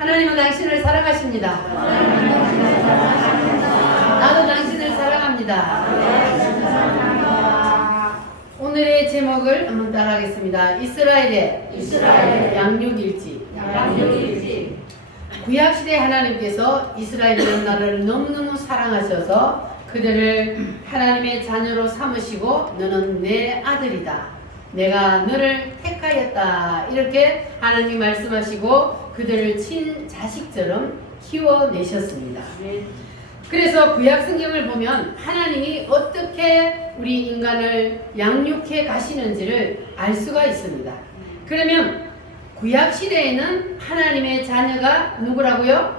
하나님은 당신을 사랑하십니다. 나도 당신을 사랑합니다. 오늘의 제목을 한번 따라하겠습니다. 이스라엘의 양육일지. 구약시대 하나님께서 이스라엘이라는 나라를 너무너무 사랑하셔서 그들을 하나님의 자녀로 삼으시고 너는 내 아들이다. 내가 너를 택하였다. 이렇게 하나님이 말씀하시고 그들을 친자식처럼 키워내셨습니다. 그래서 구약 성경을 보면 하나님이 어떻게 우리 인간을 양육해 가시는지를 알 수가 있습니다. 그러면 구약 시대에는 하나님의 자녀가 누구라고요?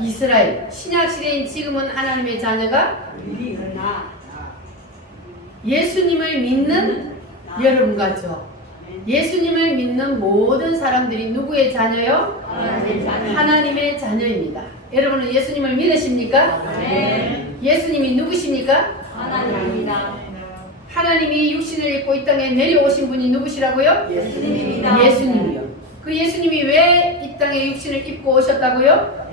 이스라엘. 신약 시대인 지금은 하나님의 자녀가 예수님을 믿는 여러분 같죠? 예수님을 믿는 모든 사람들이 누구의 자녀요? 하나님의 자녀입니다. 여러분은 예수님을 믿으십니까? 예수님이 누구십니까? 하나님입니다. 하나님이 육신을 입고 이 땅에 내려오신 분이 누구시라고요? 예수님입니다. 예수님이요. 그 예수님이 왜 이 땅에 육신을 입고 오셨다고요?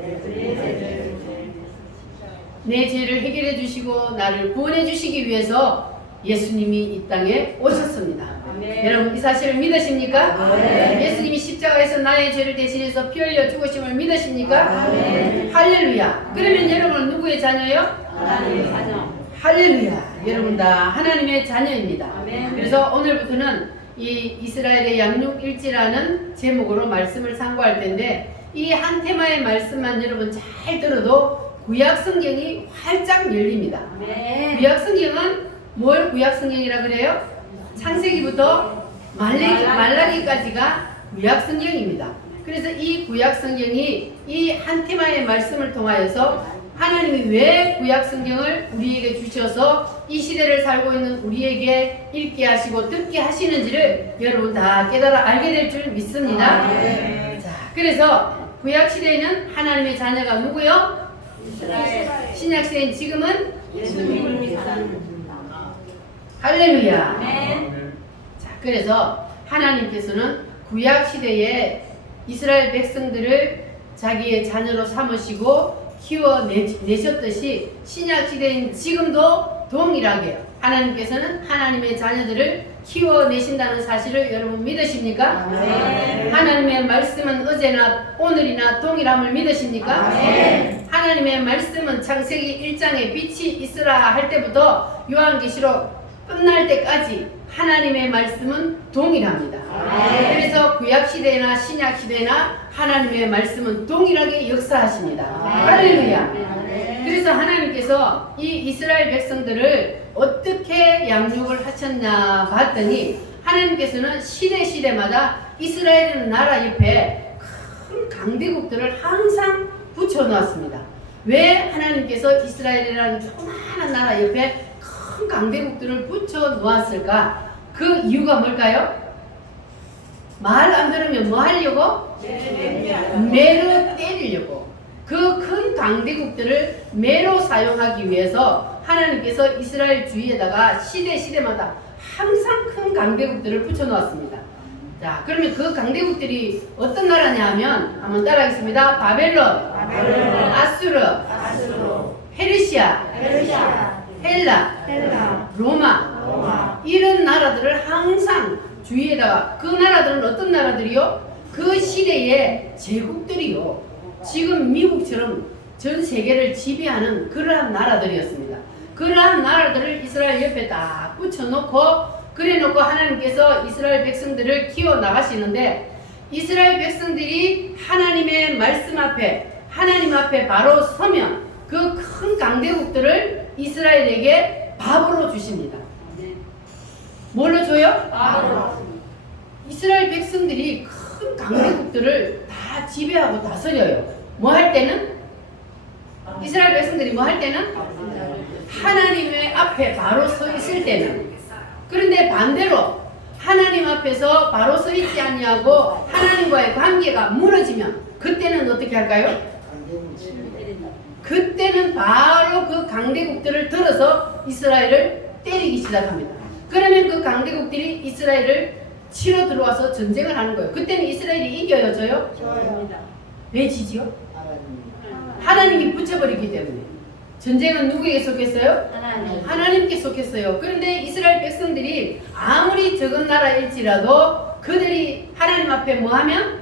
내 죄를 해결해 주시고 나를 구원해 주시기 위해서 예수님이 이 땅에 오셨습니다. 여러분 이 사실을 믿으십니까? 예수님이 십자가에서 나의 죄를 대신해서 피 흘려 죽으심을 믿으십니까? 할렐루야. 그러면 여러분은 누구의 자녀요? 하나님의 자녀. 할렐루야. 여러분 다 하나님의 자녀입니다. 아멘. 그래서 오늘부터는 이 이스라엘의 양육일지라는 제목으로 말씀을 상고할 텐데 이 한 테마의 말씀만 여러분 잘 들어도 구약 성경이 활짝 열립니다. 구약 성경은 뭘 구약 성경이라 그래요? 창세기부터 말라기까지가 구약 성경입니다. 그래서 이 구약 성경이 이 한 테마의 말씀을 통하여서 하나님이 왜 구약 성경을 우리에게 주셔서 이 시대를 살고 있는 우리에게 읽게 하시고 듣게 하시는지를 여러분 다 깨달아 알게 될 줄 믿습니다. 자, 그래서 구약 시대에는 하나님의 자녀가 누구요? 이스라엘. 신약 시대인 지금은 예수님을 믿는 할렐루야. 아멘. 자, 그래서 하나님께서는 구약 시대에 이스라엘 백성들을 자기의 자녀로 삼으시고 키워내셨듯이 신약 시대인 지금도 동일하게 하나님께서는 하나님의 자녀들을 키워내신다는 사실을 여러분 믿으십니까? 네. 하나님의 말씀은 어제나 오늘이나 동일함을 믿으십니까? 네. 하나님의 말씀은 창세기 1장에 빛이 있으라 할 때부터 요한계시록 끝날 때까지 하나님의 말씀은 동일합니다. 네. 그래서 구약시대나 신약시대나 하나님의 말씀은 동일하게 역사하십니다. 할렐루야. 그래서 하나님께서 이 이스라엘 백성들을 어떻게 양육을 하셨냐 봤더니 하나님께서는 시대마다 이스라엘이라는 나라 옆에 큰 강대국들을 항상 붙여놓았습니다. 왜 하나님께서 이스라엘이라는 조그마한 나라 옆에 큰 강대국들을 붙여놓았을까? 그 이유가 뭘까요? 말 안 들으면 뭐 하려고? 매로 때리려고. 그 큰 강대국들을 매로 사용하기 위해서 하나님께서 이스라엘 주위에다가 시대마다 항상 큰 강대국들을 붙여놓았습니다. 자, 그러면 그 강대국들이 어떤 나라냐 하면 한번 따라하겠습니다. 바벨론, 아수르, 페르시아, 헬라, 로마. 이런 나라들을 항상 주위에다가 그 나라들은 어떤 나라들이요? 그 시대의 제국들이요. 지금 미국처럼 전 세계를 지배하는 그러한 나라들이었습니다. 그러한 나라들을 이스라엘 옆에 딱 붙여놓고 그래놓고 하나님께서 이스라엘 백성들을 키워나가시는데 이스라엘 백성들이 하나님의 말씀 앞에 하나님 앞에 바로 서면 그 큰 강대국들을 이스라엘에게 밥으로 주십니다. 뭘로 줘요? 밥으로. 이스라엘 백성들이 큰 강대국들을 다 지배하고 다스려요. 뭐 할 때는? 이스라엘 백성들이 뭐 할 때는? 하나님의 앞에 바로 서 있을 때는. 그런데 반대로 하나님 앞에서 바로 서 있지 않냐고 하나님과의 관계가 무너지면 그때는 어떻게 할까요? 그때는 바로 그 강대국들을 들어서 이스라엘을 때리기 시작합니다. 그러면 그 강대국들이 이스라엘을 치러 들어와서 전쟁을 하는 거예요. 그때는 이스라엘이 이겨요, 져요? 왜 지지요? 하나님이 붙여버리기 때문에. 전쟁은 누구에게 속했어요? 하나님께 속했어요. 그런데 이스라엘 백성들이 아무리 적은 나라일지라도 그들이 하나님 앞에 뭐 하면?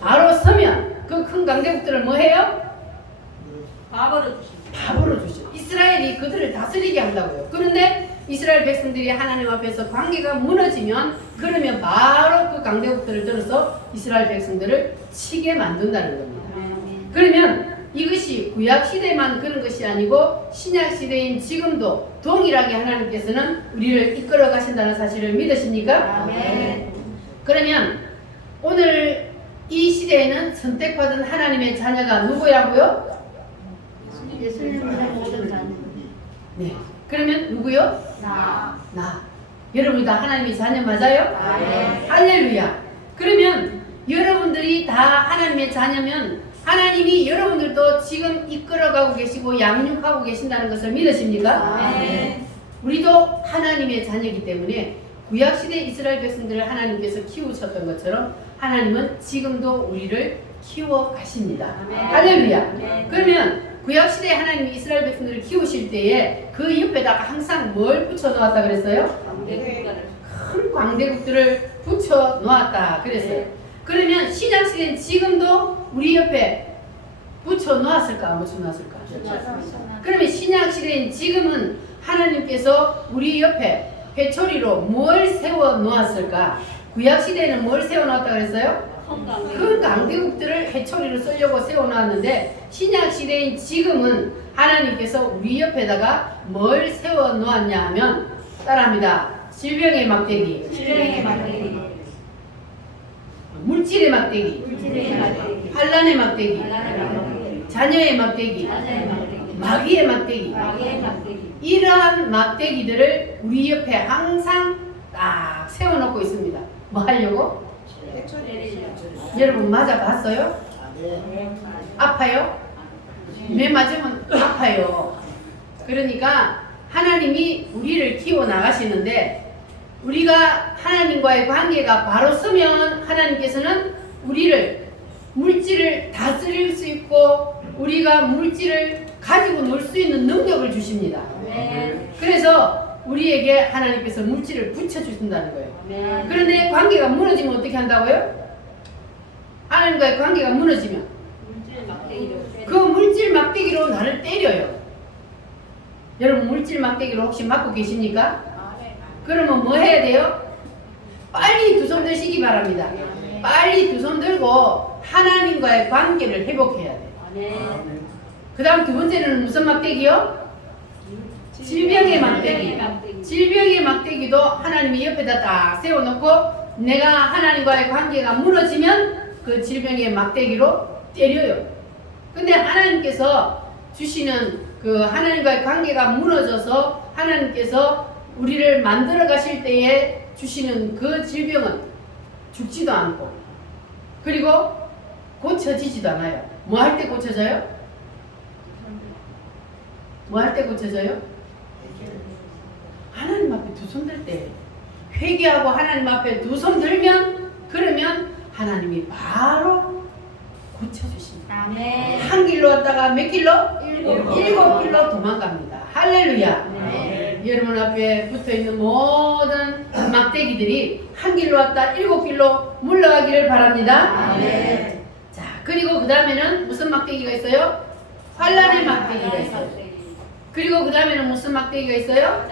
바로 서면 그 큰 강대국들을 뭐 해요? 밥으로 주시죠. 이스라엘이 그들을 다스리게 한다고요. 그런데 이스라엘 백성들이 하나님 앞에서 관계가 무너지면 그러면 바로 그 강대국들을 들어서 이스라엘 백성들을 치게 만든다는 겁니다. 그러면 이것이 구약시대만 그런 것이 아니고 신약시대인 지금도 동일하게 하나님께서는 우리를 이끌어 가신다는 사실을 믿으십니까? 그러면 오늘 이 시대에는 선택받은 하나님의 자녀가 누구라고요? 네. 그러면 누구요? 나. 여러분이 다 하나님의 자녀 맞아요? 할렐루야. 그러면 여러분들이 다 하나님의 자녀면 하나님이 여러분들도 지금 이끌어가고 계시고 양육하고 계신다는 것을 믿으십니까? 우리도 하나님의 자녀이기 때문에 구약시대 이스라엘 백성들을 하나님께서 키우셨던 것처럼 하나님은 지금도 우리를 키워 가십니다. 할렐루야. 그러면 구약시대 하나님이 이스라엘 백성들을 키우실 때에 그 옆에다가 항상 뭘 붙여 놓았다 그랬어요? 큰 광대국들을 붙여 놓았다 그랬어요. 그러면 신약시대는 지금도 우리 옆에 붙여 놓았을까 안 붙여 놓았을까? 그러면 신약시대인 지금은 하나님께서 우리 옆에 회초리로 뭘 세워 놓았을까? 구약시대에는 뭘 세워 놓았다 그랬어요? 큰 강대국들을 회초리로 쓰려고 세워 놓았는데 신약시대인 지금은 하나님께서 우리 옆에다가 뭘 세워 놓았냐 하면 따라합니다. 질병의 막대기, 물질의 막대기, 환란의 막대기, 자녀의 막대기, 마귀의 막대기. 이러한 막대기들을 우리 옆에 항상 딱 세워놓고 있습니다. 뭐 하려고? 여러분 맞아봤어요? 아파요? 매 맞으면 아파요. 그러니까 하나님이 우리를 키워 나가시는데 우리가 하나님과의 관계가 바로 서면 하나님께서는 우리를 물질을 다스릴 수 있고 우리가 물질을 가지고 놀 수 있는 능력을 주십니다. 그래서 우리에게 하나님께서 물질을 붙여주신다는 거예요. 그런데 관계가 무너지면 어떻게 한다고요? 하나님과의 관계가 무너지면 그 물질 막대기로 나를 때려요. 여러분 물질 막대기로 혹시 맞고 계십니까? 그러면 뭐 해야 돼요? 빨리 두 손 드시기 바랍니다. 빨리 두 손 들고 하나님과의 관계를 회복해야 돼요. 그 다음 두 번째는 무슨 막대기요? 질병의 막대기. 질병의 막대기도 하나님이 옆에다 딱 세워놓고 내가 하나님과의 관계가 무너지면 그 질병의 막대기로 때려요. 근데 하나님께서 주시는 그 하나님과의 관계가 무너져서 하나님께서 우리를 만들어 가실 때에 주시는 그 질병은 죽지도 않고 그리고 고쳐지지도 않아요. 뭐 할 때 고쳐져요? 뭐 할 때 고쳐져요? 하나님 앞에 두 손 들 때 회개하고 하나님 앞에 두 손 들면 그러면 하나님이 바로 고쳐주십니다. 한 길로 왔다가 몇 길로? 일곱 길로 도망갑니다. 할렐루야. 여러분 앞에 붙어있는 모든 막대기들이 한 길로 왔다 일곱 길로 물러가기를 바랍니다. 자, 그리고 그 다음에는 무슨 막대기가 있어요? 환란의 막대기가 있어요. 그리고 그 다음에는 무슨 막대기가 있어요?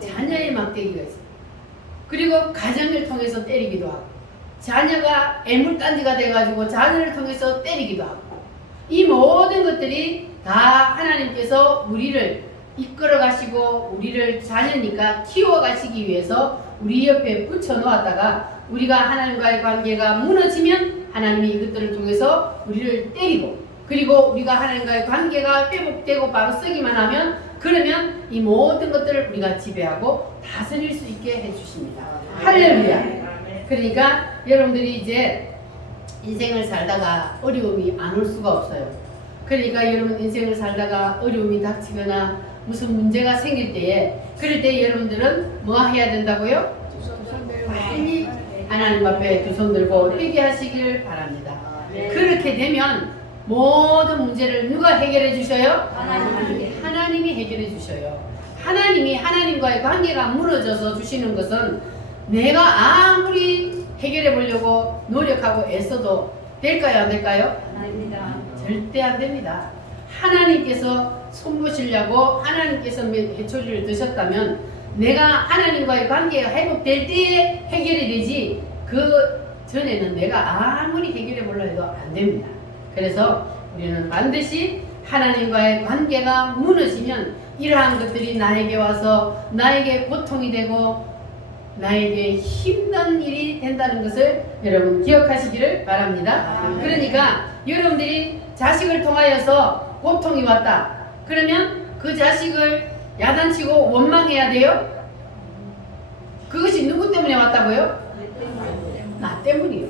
자녀의 막대기가 있어요. 그리고 가정을 통해서 때리기도 하고 자녀가 애물단지가 돼가지고 자녀를 통해서 때리기도 하고 이 모든 것들이 다 하나님께서 우리를 이끌어 가시고 우리를 자녀니까 키워 가시기 위해서 우리 옆에 붙여 놓았다가 우리가 하나님과의 관계가 무너지면 하나님이 이것들을 통해서 우리를 때리고 그리고 우리가 하나님과의 관계가 회복되고 바로 쓰기만 하면 그러면 이 모든 것들을 우리가 지배하고 다스릴 수 있게 해주십니다. 할렐루야. 그러니까 여러분들이 이제 인생을 살다가 어려움이 안 올 수가 없어요. 그러니까 여러분 인생을 살다가 어려움이 닥치거나 무슨 문제가 생길 때에 그럴 때 여러분들은 뭐 해야 된다고요? 빨리 하나님 앞에 두 손 들고 회개하시길 바랍니다. 네. 그렇게 되면 모든 문제를 누가 해결해 주셔요? 하나님이 해결해 주셔요. 하나님이 하나님과의 관계가 무너져서 주시는 것은 내가 아무리 해결해 보려고 노력하고 애써도 될까요? 안 될까요? 절대 안 됩니다. 하나님께서 손보시려고 하나님께서 해초리를 드셨다면 내가 하나님과의 관계가 회복될 때에 해결이 되지 그 전에는 내가 아무리 해결해 보려 해도 안 됩니다. 그래서 우리는 반드시 하나님과의 관계가 무너지면 이러한 것들이 나에게 와서 나에게 고통이 되고 나에게 힘든 일이 된다는 것을 여러분 기억하시기를 바랍니다. 그러니까 여러분들이 자식을 통하여서 고통이 왔다. 그러면 그 자식을 야단치고 원망해야 돼요? 그것이 누구 때문에 왔다고요? 나 때문이요.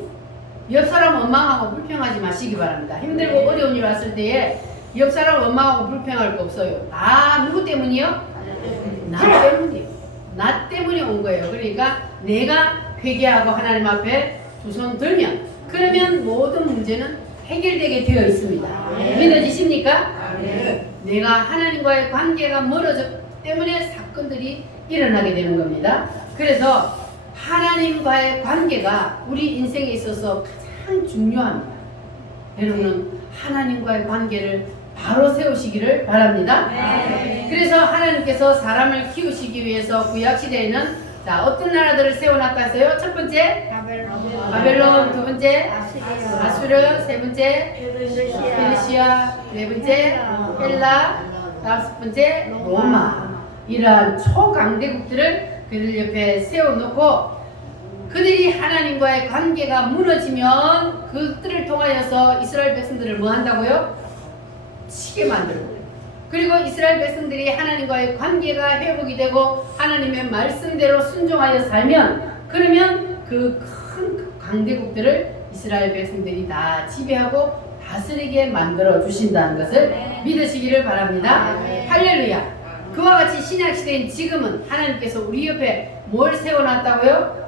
옆 사람 원망하고 불평하지 마시기 바랍니다. 힘들고 어려운 일 왔을 때에 옆 사람 원망하고 불평할 거 없어요. 다 누구 때문이요? 나 때문이요. 나 때문에 온 거예요. 그러니까 내가 회개하고 하나님 앞에 두 손 들면 그러면 모든 문제는 해결되게 되어 있습니다. 믿어지십니까? 내가 하나님과의 관계가 멀어졌기 때문에 사건들이 일어나게 되는 겁니다. 그래서 하나님과의 관계가 우리 인생에 있어서 가장 중요합니다. 여러분은 하나님과의 관계를 바로 세우시기를 바랍니다. 그래서 하나님께서 사람을 키우시기 위해서 구약시대에는 자 어떤 나라들을 세워놨다세요? 첫 번째 바벨론, 두 번째 아수르, 세 번째 페르시아, 네 번째 헬라, 다섯 번째 로마. 이러한 초강대국들을 그들 옆에 세워놓고 그들이 하나님과의 관계가 무너지면 그들을 통하여서 이스라엘 백성들을 뭐 한다고요? 치게 만들고 그리고 이스라엘 백성들이 하나님과의 관계가 회복이 되고 하나님의 말씀대로 순종하여 살면 그러면 그 큰 강대국들을 이스라엘 백성들이 다 지배하고 다스리게 만들어 주신다는 것을 믿으시기를 바랍니다. 할렐루야. 그와 같이 신약시대인 지금은 하나님께서 우리 옆에 뭘 세워놨다고요?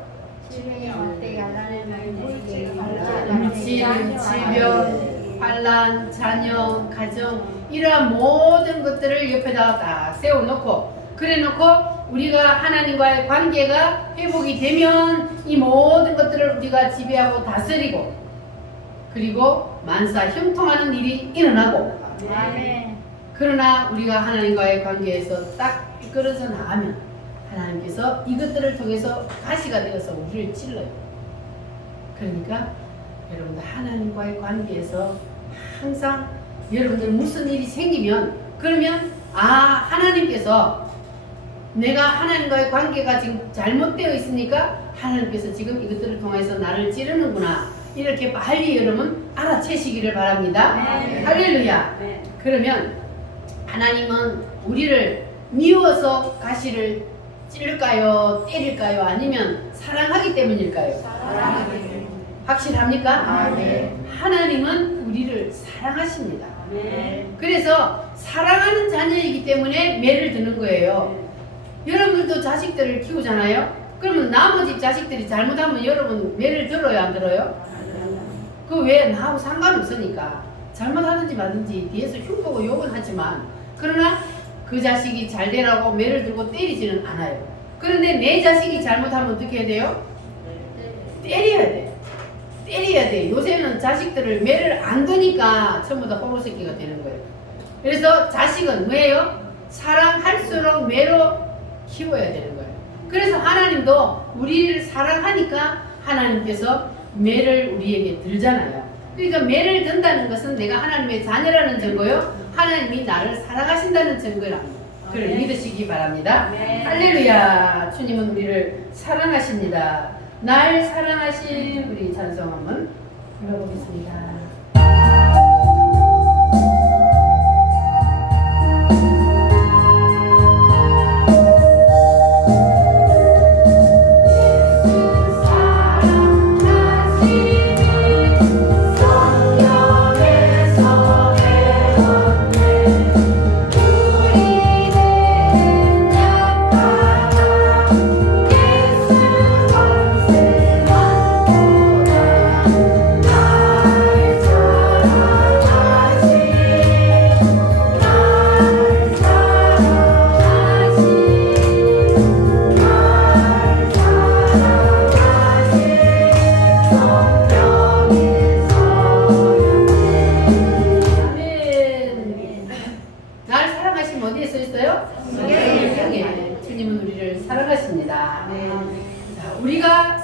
물질, 질병, 환란, 자녀, 가정 이러한 모든 것들을 옆에다가 딱 세워놓고 그래놓고 우리가 하나님과의 관계가 회복이 되면 이 모든 것들을 우리가 지배하고 다스리고 그리고 만사 형통하는 일이 일어나고 그러나 우리가 하나님과의 관계에서 딱 이끌어져 나가면 하나님께서 이것들을 통해서 가시가 되어서 우리를 찔러요. 그러니까 여러분들 하나님과의 관계에서 항상 여러분들 무슨 일이 생기면 그러면 하나님께서 내가 하나님과의 관계가 지금 잘못되어 있으니까 하나님께서 지금 이것들을 통해서 나를 찌르는구나 이렇게 빨리 여러분 알아채시기를 바랍니다. 할렐루야. 그러면 하나님은 우리를 미워서 가시를 찌를까요? 때릴까요? 아니면 사랑하기 때문일까요? 확실합니까? 하나님은 우리를 사랑하십니다. 그래서 사랑하는 자녀이기 때문에 매를 드는 거예요. 여러분들도 자식들을 키우잖아요. 그러면 나머지 자식들이 잘못하면 여러분 매를 들어요? 안 들어요? 그 왜 나하고 상관없으니까 잘못하든지 말든지 뒤에서 흉보고 욕은 하지만 그러나 그 자식이 잘 되라고 매를 들고 때리지는 않아요. 그런데 내 자식이 잘못하면 어떻게 해야 돼요? 때려야 돼. 때려야 돼. 요새는 자식들을 매를 안 두니까 전부 다 호로새끼가 되는 거예요. 그래서 자식은 뭐예요? 사랑할수록 매로 키워야 되는 거예요. 그래서 하나님도 우리를 사랑하니까 하나님께서 매를 우리에게 들잖아요. 그러니까 매를 든다는 것은 내가 하나님의 자녀라는 증거요. 하나님이 나를 사랑하신다는 증거랍니다. 그를 믿으시기 바랍니다. 할렐루야. 주님은 우리를 사랑하십니다. 날 사랑하신 우리 찬송 한번 불러보겠습니다. 우리는 약하나 예수 권세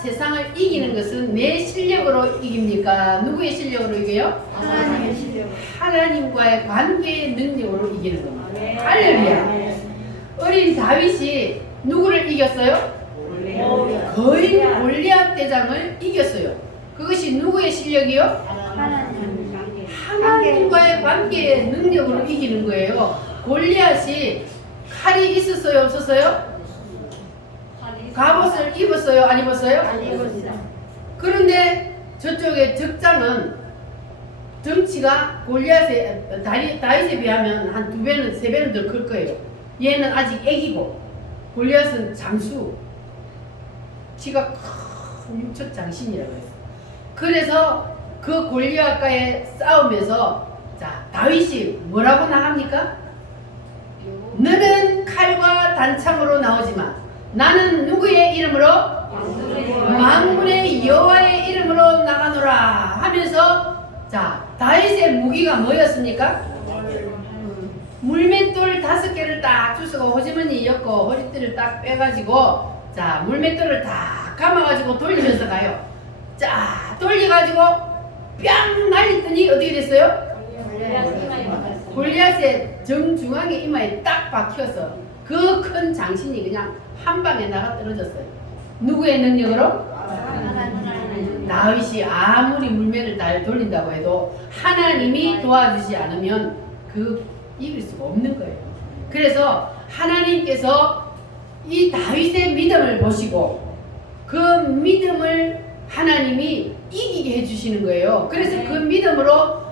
세상을 이기는 것은 내 실력으로 이깁니까? 누구의 실력으로 이겨요? 하나님의 실력. 하나님과의 관계의 능력으로 이기는 겁니다. 아멘. 할렐루야. 어린 다윗이 누구를 이겼어요? 거인 골리앗 대장을 이겼어요. 그것이 누구의 실력이요? 하나님. 하나님과의 관계의 능력으로 이기는 거예요. 골리앗이 칼이 있었어요? 없었어요? 갑옷을 입었어요? 안 입었어요? 아니고시다. 그런데 저쪽에 적장은 덩치가 골리앗의 다윗에 비하면 한 2배는 3배는 더 클 거예요. 얘는 아직 애기고 골리앗은 장수, 키가 큰 육척 장신이라고 했어요. 그래서 그 골리앗과의 싸움에서 자 다윗이 뭐라고 나갑니까? 너는 칼과 단창으로 나오지만 나는 누구의 이름으로? 만군의 여호와의 이름으로 나가노라 하면서 자 다윗의 무기가 뭐였습니까? 물맷돌 5개를 딱 주스고 호주머니 엮고 허리띠를 딱 빼가지고 자 물맷돌을 딱 감아가지고 돌리면서 가요. 자 돌려가지고 뺨 날렸더니 어떻게 됐어요? 골리앗의 정중앙에 이마에 딱 박혀서 그 큰 장신이 그냥 한 방에 나가 떨어졌어요. 누구의 능력으로? 다윗이 아무리 물매를 잘 돌린다고 해도 하나님이 도와주지 않으면 그 이길 수가 없는 거예요. 그래서 하나님께서 이 다윗의 믿음을 보시고 그 믿음을 하나님이 이기게 해주시는 거예요. 그래서 그 믿음으로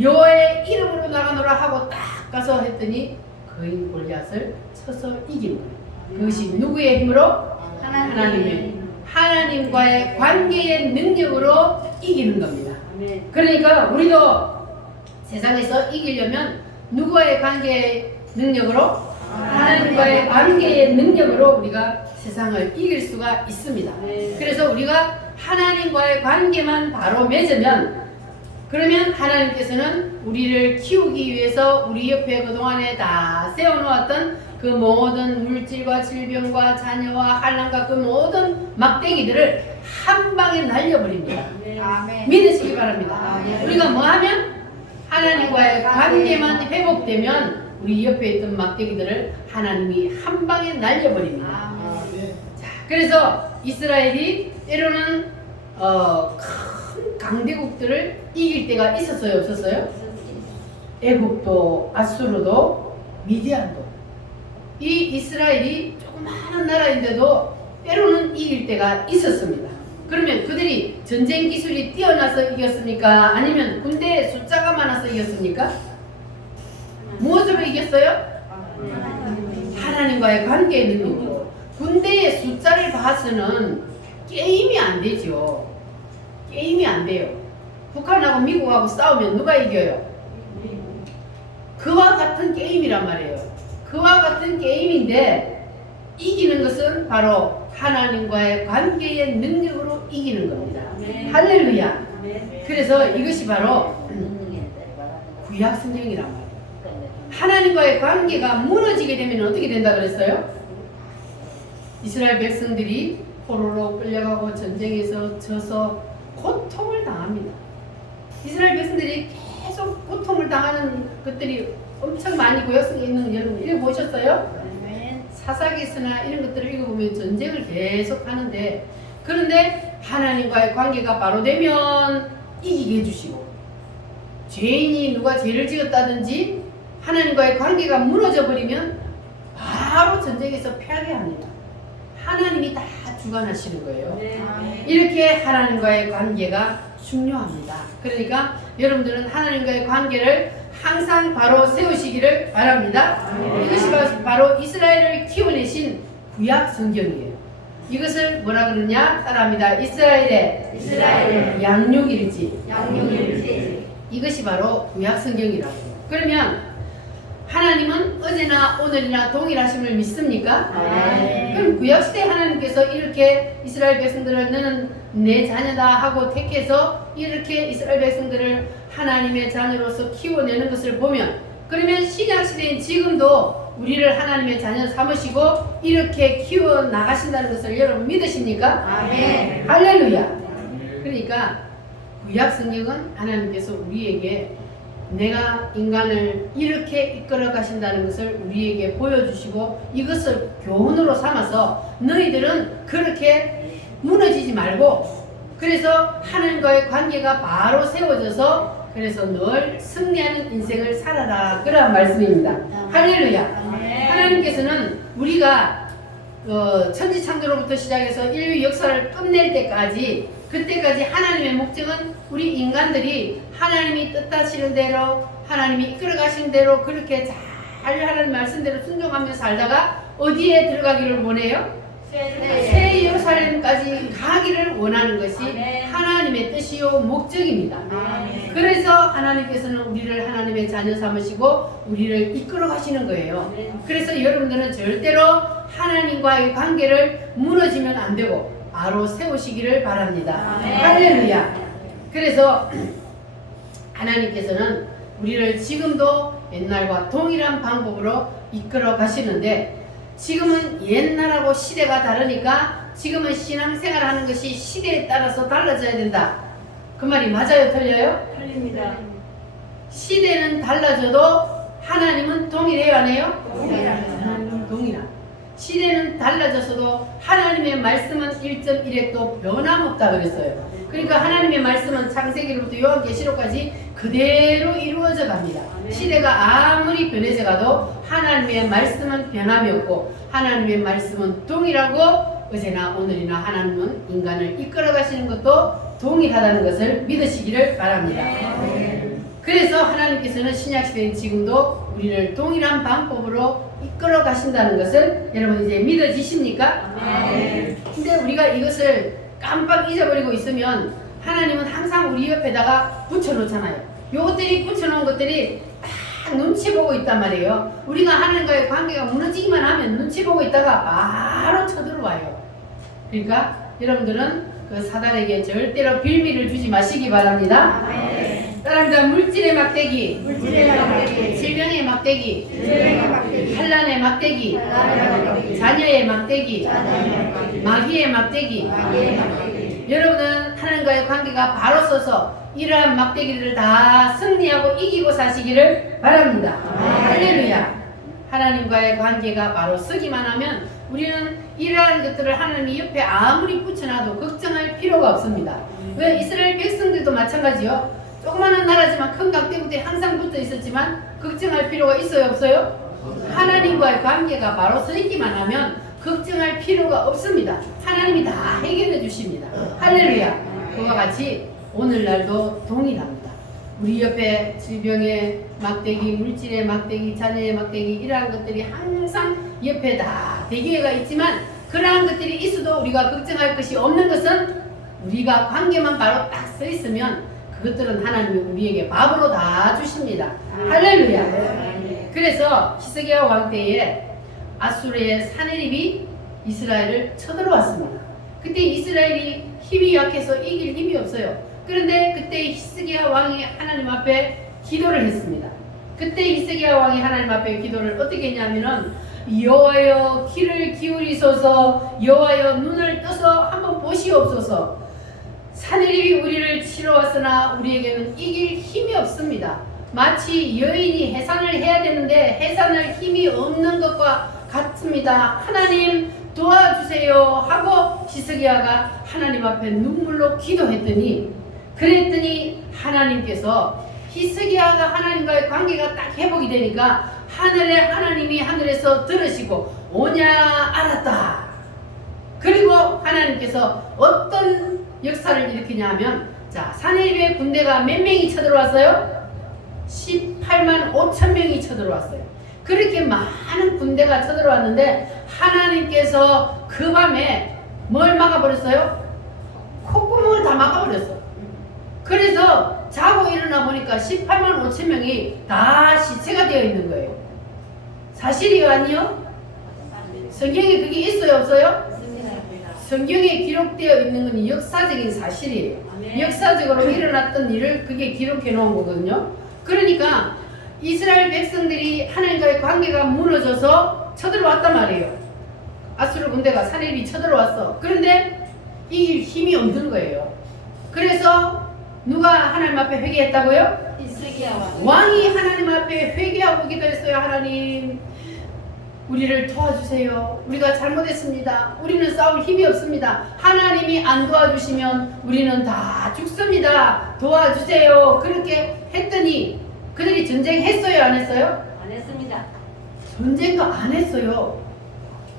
여호와의 이름으로 나가노라 하고 딱 가서 했더니 거인 골리앗을 쳐서 이기는 거예요. 그것이 누구의 힘으로? 하나님과의 관계의 능력으로 이기는 겁니다. 그러니까 우리도 세상에서 이기려면 누구와의 관계의 능력으로? 하나님과의 관계의 능력으로 우리가 세상을 이길 수가 있습니다. 그래서 우리가 하나님과의 관계만 바로 맺으면 그러면 하나님께서는 우리를 키우기 위해서 우리 옆에 그동안에 다 세워놓았던 그 모든 물질과 질병과 자녀와 환난과 그 모든 막대기들을 한 방에 날려버립니다. 믿으시기 바랍니다. 우리가 뭐하면? 하나님과의 관계만 회복되면 우리 옆에 있던 막대기들을 하나님이 한 방에 날려버립니다. 자, 그래서 이스라엘이 때로는 큰 강대국들을 이길 때가 있었어요? 없었어요? 애국도, 아수르도, 미디안도. 이 이스라엘이 조그마한 나라인데도 때로는 이길 때가 있었습니다. 그러면 그들이 전쟁 기술이 뛰어나서 이겼습니까? 아니면 군대 숫자가 많아서 이겼습니까? 무엇으로 이겼어요? 하나님과의 관계의 능력으로. 군대의 숫자를 봐서는 게임이 안 되죠. 게임이 안 돼요. 북한하고 미국하고 싸우면 누가 이겨요? 그와 같은 게임이란 말이에요. 그와 같은 게임인데 이기는 것은 바로 하나님과의 관계의 능력으로 이기는 겁니다. 할렐루야. 그래서 이것이 바로 구약 성경이란 말이에요. 하나님과의 관계가 무너지게 되면 어떻게 된다 그랬어요? 이스라엘 백성들이 포로로 끌려가고 전쟁에서 져서 고통을 당합니다. 이스라엘 백성들이 계속 고통을 당하는 것들이 엄청 많이 구약성에 있는 거 여러분 읽어보셨어요? 사사기서나 이런 것들을 읽어보면 전쟁을 계속 하는데 그런데 하나님과의 관계가 바로 되면 이기게 해주시고 죄인이 누가 죄를 지었다든지 하나님과의 관계가 무너져 버리면 바로 전쟁에서 패하게 합니다. 하나님이 다 주관하시는 거예요. 이렇게 하나님과의 관계가 중요합니다. 그러니까 여러분들은 하나님과의 관계를 항상 바로 세우시기를 바랍니다. 이것이 바로 이스라엘을 키워내신 구약 성경이에요. 이것을 뭐라 그러냐? 따라합니다. 이스라엘의 양육일지. 이것이 바로 구약 성경이라고. 그러면 하나님은 어제나 오늘이나 동일하심을 믿습니까? 그럼 구약시대 하나님께서 이렇게 이스라엘 백성들을 너는 내 자녀다 하고 택해서 이렇게 이스라엘 백성들을 하나님의 자녀로서 키워내는 것을 보면 그러면 신약시대인 지금도 우리를 하나님의 자녀 삼으시고 이렇게 키워 나가신다는 것을 여러분 믿으십니까? 아멘. 할렐루야. 그러니까 구약 성경은 하나님께서 우리에게 내가 인간을 이렇게 이끌어 가신다는 것을 우리에게 보여주시고 이것을 교훈으로 삼아서 너희들은 그렇게 무너지지 말고 그래서 하나님과의 관계가 바로 세워져서 그래서 늘 승리하는 인생을 살아라 그런 말씀입니다. 할렐루야. 하나님께서는 우리가 천지창조로부터 시작해서 인류 역사를 끝낼 때까지 그때까지 하나님의 목적은 우리 인간들이 하나님이 뜻하시는 대로 하나님이 이끌어 가시는 대로 그렇게 잘 하나님 말씀대로 순종하며 살다가 어디에 들어가기를 원해요? 새 예루살렘까지 가기를 원하는 것이 하나님의 뜻이요 목적입니다. 그래서 하나님께서는 우리를 하나님의 자녀 삼으시고 우리를 이끌어 가시는 거예요. 그래서 여러분들은 절대로 하나님과의 관계를 무너지면 안 되고 바로 세우시기를 바랍니다. 할렐루야. 그래서 하나님께서는 우리를 지금도 옛날과 동일한 방법으로 이끌어 가시는데 지금은 옛날하고 시대가 다르니까 지금은 신앙생활 하는 것이 시대에 따라서 달라져야 된다. 그 말이 맞아요? 틀려요? 틀립니다. 시대는 달라져도 하나님은 동일해요? 안 해요? 동일합니다. 하나님은 동일함. 시대는 달라졌어도 하나님의 말씀은 1.1핵도 변함없다 그랬어요. 그러니까 하나님의 말씀은 창세기로부터 요한계시록까지 그대로 이루어져 갑니다. 시대가 아무리 변해져 가도 하나님의 말씀은 변함이 없고 하나님의 말씀은 동일하고 어제나 오늘이나 하나님은 인간을 이끌어 가시는 것도 동일하다는 것을 믿으시기를 바랍니다. 그래서 하나님께서는 신약시대인 지금도 우리를 동일한 방법으로 이끌어 가신다는 것을 여러분 이제 믿어지십니까? 근데 우리가 이것을 깜빡 잊어버리고 있으면 하나님은 항상 우리 옆에다가 붙여놓잖아요. 요것들이 붙여놓은 것들이 딱 눈치 보고 있단 말이에요. 우리가 하나님과의 관계가 무너지기만 하면 눈치 보고 있다가 바로 쳐들어와요. 그러니까 여러분들은 그 사단에게 절대로 빌미를 주지 마시기 바랍니다. 따라합니다. 물질의 막대기, 질병의 막대기, 환난의 막대기, 자녀의 막대기, 마귀의 막대기. 여러분은 하나님과의 관계가 바로 서서 이러한 막대기들을 다 승리하고 이기고 사시기를 바랍니다. 할렐루야. 하나님과의 관계가 바로 서기만 하면 우리는 이러한 것들을 하나님이 옆에 아무리 붙여놔도 걱정할 필요가 없습니다. 왜 이스라엘 백성들도 마찬가지요. 조그마한 나라지만 큰 강대부대에 항상 붙어 있었지만 걱정할 필요가 있어요? 없어요? 하나님과의 관계가 바로 서 있기만 하면 걱정할 필요가 없습니다. 하나님이 다 해결해 주십니다. 할렐루야. 그와 같이 오늘날도 동일합니다. 우리 옆에 질병의 막대기, 물질의 막대기, 자녀의 막대기 이러한 것들이 항상 옆에 다 대기가 있지만 그러한 것들이 있어도 우리가 걱정할 것이 없는 것은 우리가 관계만 바로 딱 서 있으면 그것들은 하나님이 우리에게 밥으로 다 주십니다. 할렐루야. 그래서 히스기야 왕 때에 아수르의 사내립이 이스라엘을 쳐들어왔습니다. 그때 이스라엘이 힘이 약해서 이길 힘이 없어요. 그런데 그때 히스기야 왕이 하나님 앞에 기도를 했습니다. 그때 히스기야 왕이 하나님 앞에 기도를 어떻게 했냐면은 여호와여 귀를 기울이소서, 여호와여 눈을 떠서 한번 보시옵소서. 사내립이 우리를 치러 왔으나 우리에게는 이길 힘이 없습니다. 마치 여인이 해산을 해야 되는데 해산할 힘이 없는 것과 같습니다. 하나님 도와주세요 하고 히스기야가 하나님 앞에 눈물로 기도했더니 그랬더니 하나님께서 히스기야가 하나님과의 관계가 딱 회복이 되니까 하늘의 하나님이 하늘에서 들으시고 오냐 알았다. 그리고 하나님께서 어떤 역사를 일으키냐 하면 자, 사내립의 군대가 몇 명이 쳐들어왔어요? 18만 5천 명이 쳐들어왔어요. 그렇게 많은 군대가 쳐들어왔는데 하나님께서 그 밤에 뭘 막아버렸어요? 콧구멍을 다 막아버렸어. 그래서 자고 일어나 보니까 18만 5천 명이 다 시체가 되어 있는 거예요. 사실이요? 아니요? 성경에 그게 있어요? 없어요? 성경에 기록되어 있는 건 역사적인 사실이에요. 역사적으로 일어났던 일을 그게 기록해 놓은 거거든요. 그러니까 이스라엘 백성들이 하나님과의 관계가 무너져서 쳐들어왔단 말이에요. 아수르 군대가 사내비 쳐들어왔어. 그런데 이길 힘이 없는 거예요. 그래서 누가 하나님 앞에 회개했다고요? 히스기야와 왕이 하나님 앞에 회개하고 기도했어요. 하나님, 우리를 도와주세요. 우리가 잘못했습니다. 우리는 싸울 힘이 없습니다. 하나님이 안 도와주시면 우리는 다 죽습니다. 도와주세요. 그렇게 했더니 그들이 전쟁했어요? 안 했어요? 안 했습니다. 전쟁도 안 했어요.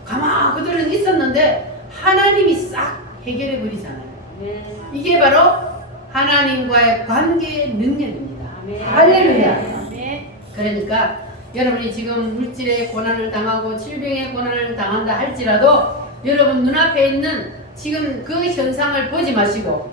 가만 그들은 있었는데 하나님이 싹 해결해 버리잖아요. 아멘. 이게 바로 하나님과의 관계의 능력입니다. 아멘. 할렐루야. 아멘. 그러니까 여러분이 지금 물질의 고난을 당하고 질병의 고난을 당한다 할지라도 여러분 눈앞에 있는 지금 그 현상을 보지 마시고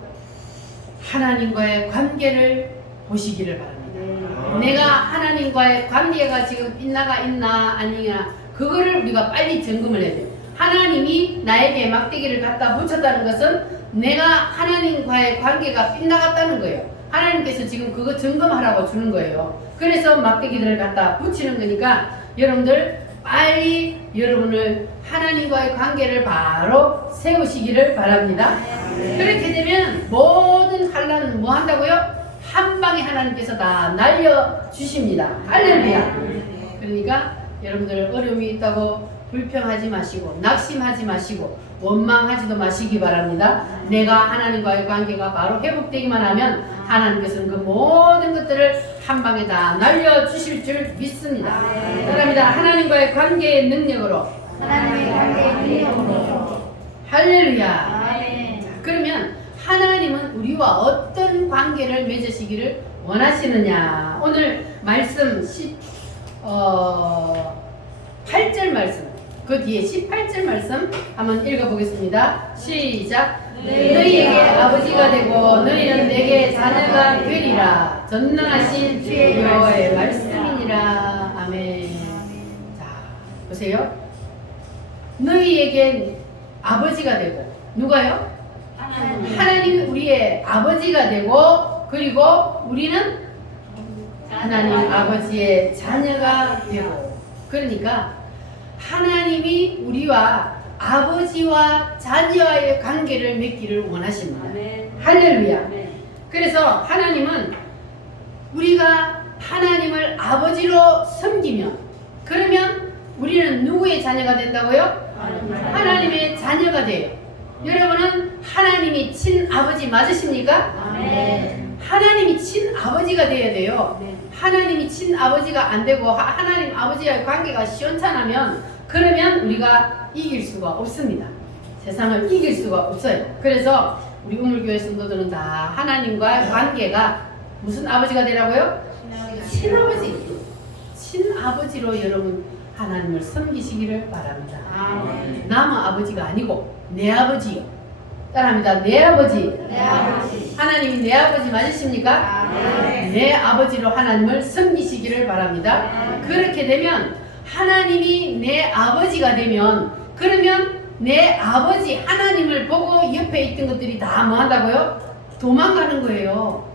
하나님과의 관계를 보시기를 바랍니다. 내가 하나님과의 관계가 지금 있나가 있나 아니냐 그거를 우리가 빨리 점검을 해야 돼요. 하나님이 나에게 막대기를 갖다 붙였다는 것은 내가 하나님과의 관계가 빗나갔다는 거예요. 하나님께서 지금 그거 점검하라고 주는 거예요. 그래서 막대기들을 갖다 붙이는 거니까 여러분들 빨리 여러분을 하나님과의 관계를 바로 세우시기를 바랍니다. 그렇게 되면 모든 환란은 뭐 한다고요? 한 방에 하나님께서 다 날려주십니다. 할렐루야. 그러니까 여러분들 어려움이 있다고 불평하지 마시고 낙심하지 마시고 원망하지도 마시기 바랍니다. 내가 하나님과의 관계가 바로 회복되기만 하면 하나님께서는 그 모든 것들을 한 방에 다 날려주실 줄 믿습니다. 그럽니다. 하나님과의 관계의 능력으로 하나님의 관계의 능력으로. 할렐루야. 아멘. 그러면 하나님은 우리와 어떤 관계를 맺으시기를 원하시느냐. 오늘 말씀 8절 말씀 그 뒤에 18절 말씀 한번 읽어보겠습니다. 시작. 너희에게 아버지가 되고 너희는 내게 자녀가 되리라. 전능하신 주의 여호와의 말씀이니라. 아멘. 자, 보세요. 너희에게 아버지가 되고 누가요? 하나님이 우리의 아버지가 되고 그리고 우리는 하나님 아버지의 자녀가 되고 그러니까 하나님이 우리와 아버지와 자녀와의 관계를 맺기를 원하십니다. 아멘. 할렐루야. 아멘. 그래서 하나님은 우리가 하나님을 아버지로 섬기면 그러면 우리는 누구의 자녀가 된다고요? 하나님의 자녀가 돼요. 여러분은 하나님이 친아버지 맞으십니까? 아멘. 하나님이 친아버지가 돼야 돼요. 네. 하나님이 친아버지가 안 되고 하나님 아버지와의 관계가 시원찮으면 그러면 우리가 이길 수가 없습니다. 세상을 이길 수가 없어요. 그래서 우리 우물교회 성도들은 다 하나님과의 관계가 무슨 아버지가 되라고요? 친아버지. 친아버지로 여러분 하나님을 섬기시기를 바랍니다. 아멘. 남의 아버지가 아니고 내 아버지요. 따라합니다. 내 아버지. 내 아버지. 하나님이 내 아버지 맞으십니까? 아멘. 내 아버지로 하나님을 섬기시기를 바랍니다. 그렇게 되면 하나님이 내 아버지가 되면 그러면 내 아버지 하나님을 보고 옆에 있던 것들이 다 뭐 한다고요? 도망가는 거예요.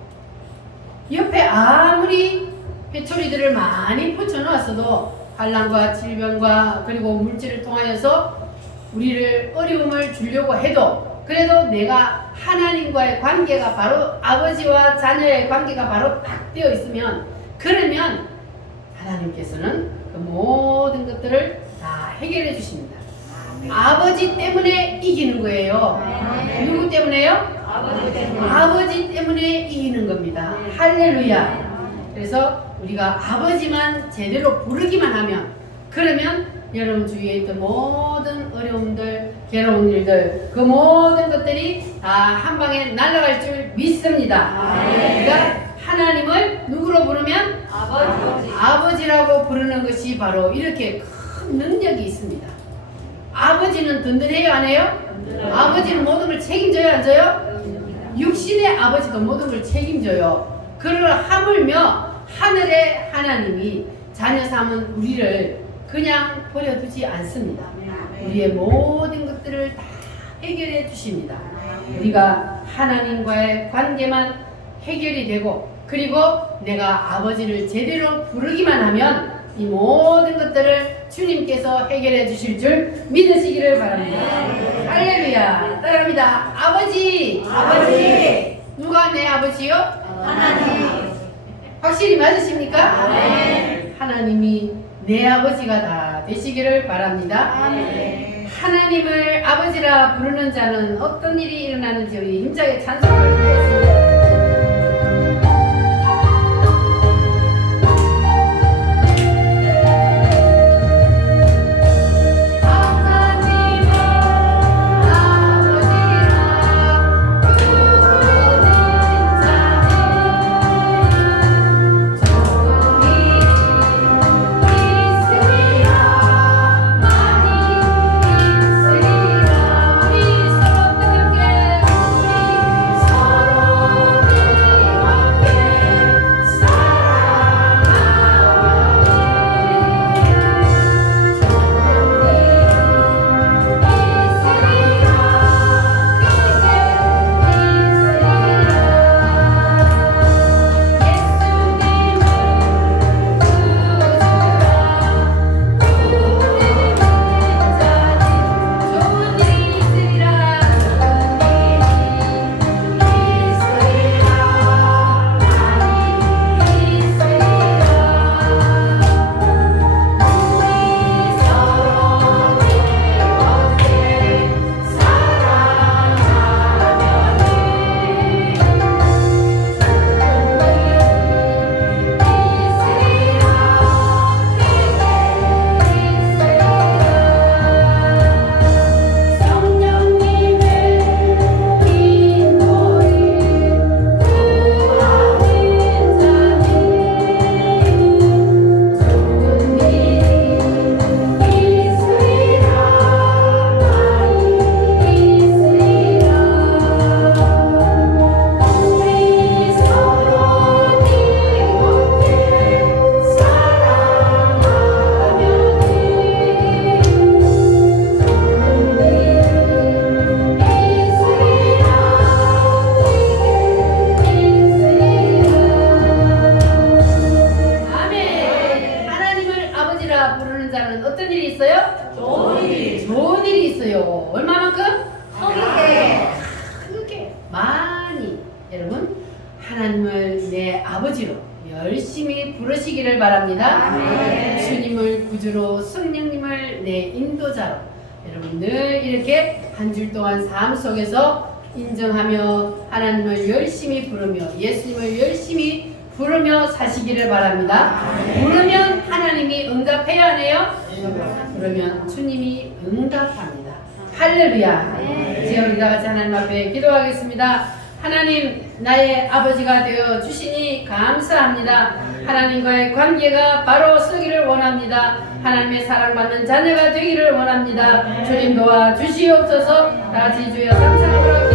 옆에 아무리 회초리들을 많이 붙여놓았어도 환난과 질병과 그리고 물질을 통하여서 우리를 어려움을 주려고 해도 그래도 내가 하나님과의 관계가 바로 아버지와 자녀의 관계가 바로 딱 되어 있으면 그러면 하나님께서는 그 모든 것들을 다 해결해 주십니다. 아버지 때문에 이기는 거예요. 누구 때문에요? 아버지 때문에. 아버지 때문에 이기는 겁니다. 할렐루야. 그래서 우리가 아버지만 제대로 부르기만 하면 그러면 여러분 주위에 있던 모든 어려움들, 괴로운 일들 그 모든 것들이 다 한 방에 날아갈 줄 믿습니다. 우리가 하나님을 누구로 부르면 아버지. 아버지라고 부르는 것이 바로 이렇게 큰 능력이 있습니다. 아버지는 든든해요 안 해요? 아버지는 모든 걸 책임져요 안 져요? 육신의 아버지도 모든 걸 책임져요. 그를 하물며 하늘의 하나님이 자녀 삼은 우리를 그냥 버려두지 않습니다. 우리의 모든 것들을 다 해결해 주십니다. 우리가 하나님과의 관계만 해결이 되고 그리고 내가 아버지를 제대로 부르기만 하면 이 모든 것들을 주님께서 해결해 주실 줄 믿으시기를 바랍니다. 할렐루야. 따라합니다. 아버지. 아버지. 누가 내 아버지요? 하나님. 확실히 맞으십니까? 네. 하나님이 내 아버지가 다 되시기를 바랍니다. 네. 하나님을 아버지라 부르는 자는 어떤 일이 일어나는지 우리 힘차게 찬송을 드리겠습니다. 부르는 자는 어떤 일이 있어요? 좋은 일. 좋은 일이 있어요. 얼마만큼? 크게. 크게 많이. 여러분 하나님을 내 아버지로 열심히 부르시기를 바랍니다. 아멘. 주님을 구주로 성령님을 내 인도자로 여러분 늘 이렇게 한 줄 동안 삶 속에서 인정하며 하나님을 열심히 부르며 예수님을 열심히 부르며 사시기를 바랍니다. 부르면 하나님이 응답해야 하네요. 부르면 주님이 응답합니다. 할렐루야. 이제 우리 다 같이 하나님 앞에 기도하겠습니다. 하나님 나의 아버지가 되어 주시니 감사합니다. 하나님과의 관계가 바로 서기를 원합니다. 하나님의 사랑받는 자녀가 되기를 원합니다. 주님 도와 주시옵소서. 다 같이 주여 삼창으로